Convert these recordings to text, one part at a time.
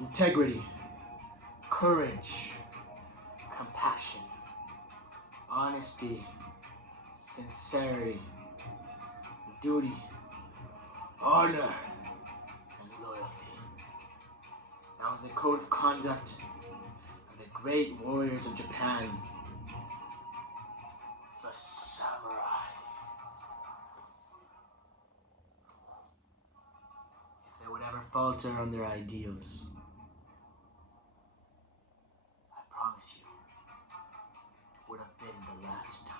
integrity, courage, compassion, honesty, sincerity, duty, honor, and loyalty. That was the code of conduct of the great warriors of Japan, the samurai. If they would ever falter on their ideals, I promise you, it would have been the last time.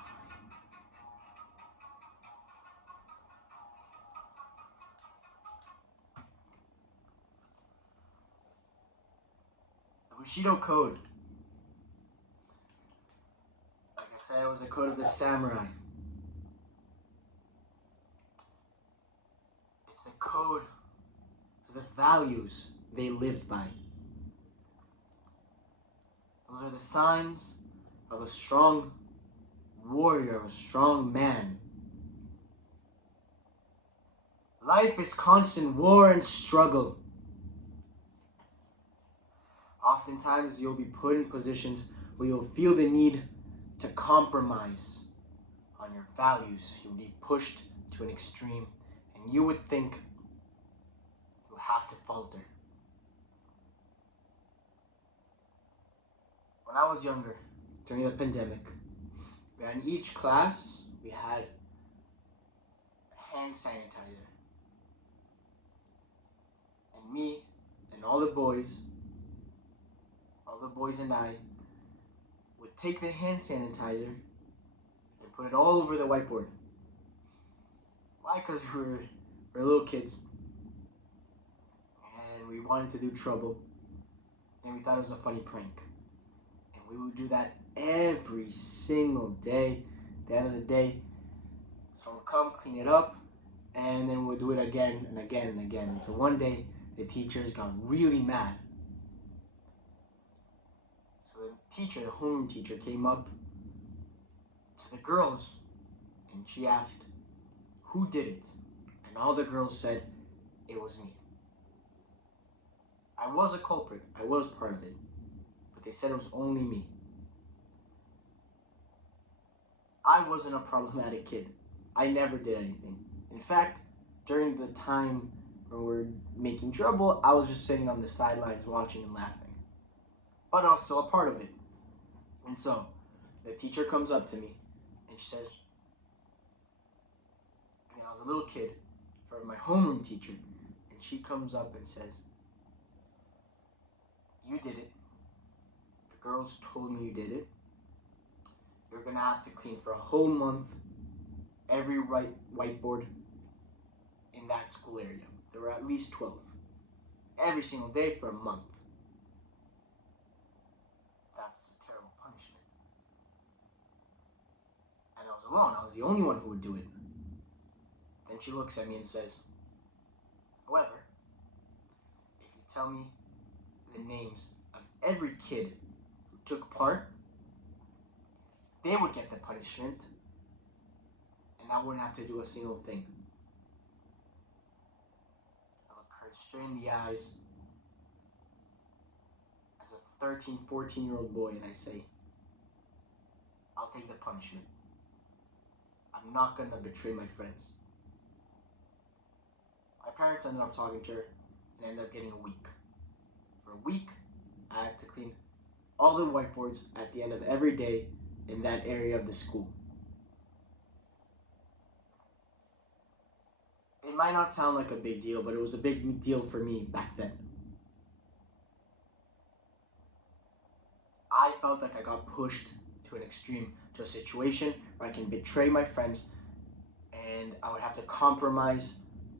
The Bushido Code, like I said, it was the code of the samurai. It's the code of the values they lived by. Those are the signs of a strong warrior, of a strong man. Life is constant war and struggle. Oftentimes you'll be put in positions where you'll feel the need to compromise on your values. You'll be pushed to an extreme, and you would think you have to falter. When I was younger, during the pandemic, in each class we had hand sanitizer. And me and all the boys and I would take the hand sanitizer and put it all over the whiteboard. Why? Because we were little kids and we wanted to do trouble, and we thought it was a funny prank. And we would do that every single day. At the end of the day, someone would come, clean it up, and then we'd do it again and again and again. Until one day, the teachers got really mad. So the teacher, the homeroom teacher, came up to the girls and she asked, "Who did it?" And all the girls said, "It was me." I was a culprit. I was part of it. But they said it was only me. I wasn't a problematic kid. I never did anything. In fact, during the time when we were making trouble, I was just sitting on the sidelines watching and laughing. But I was still a part of it. And so, the teacher comes up to me and she says, I was a little kid, for my homeroom teacher, and she comes up and says, "You did it. The girls told me you did it. You're gonna have to clean for a whole month every whiteboard in that school area." There were at least 12. Every single day for a month. That's a terrible punishment. And I was alone. I was the only one who would do it. Then she looks at me and says, "However, if you tell me the names of every kid who took part, they would get the punishment, and I wouldn't have to do a single thing." I look her straight in the eyes as a 13, 14-year-old boy, and I say, "I'll take the punishment. I'm not gonna betray my friends." My parents ended up talking to her and ended up getting a week. For a week, I had to clean all the whiteboards at the end of every day in that area of the school. It might not sound like a big deal, but it was a big deal for me back then. I felt like I got pushed to an extreme, to a situation where I can betray my friends and I would have to compromise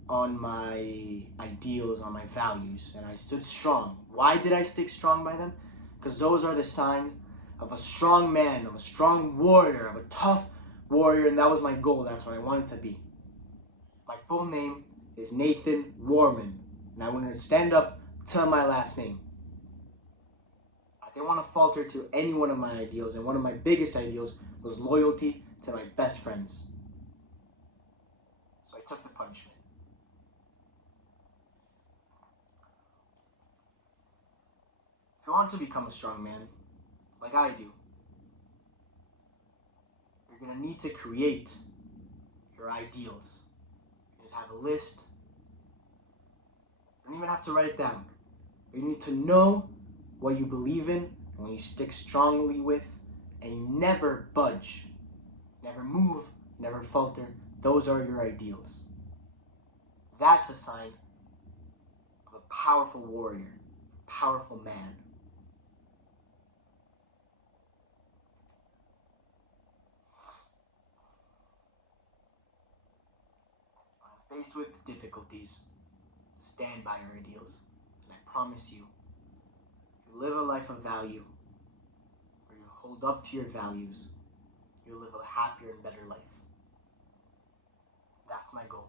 on my ideals, on my values, and I stood strong. Why did I stick strong by them? Because those are the signs of a strong man, of a strong warrior, of a tough warrior, and that was my goal. That's what I wanted to be. My full name is Nathan Warman, and I wanted to stand up to my last name. I didn't want to falter to any one of my ideals, and one of my biggest ideals was loyalty to my best friends. So I took the punishment. If you want to become a strong man, like I do, you're going to need to create your ideals. You need to have a list. You don't even have to write it down. You need to know what you believe in and what you stick strongly with, and you never budge, never move, never falter. Those are your ideals. That's a sign of a powerful warrior, a powerful man. Faced with difficulties, stand by your ideals. And I promise you, if you live a life of value, or you hold up to your values, you'll live a happier and better life. That's my goal.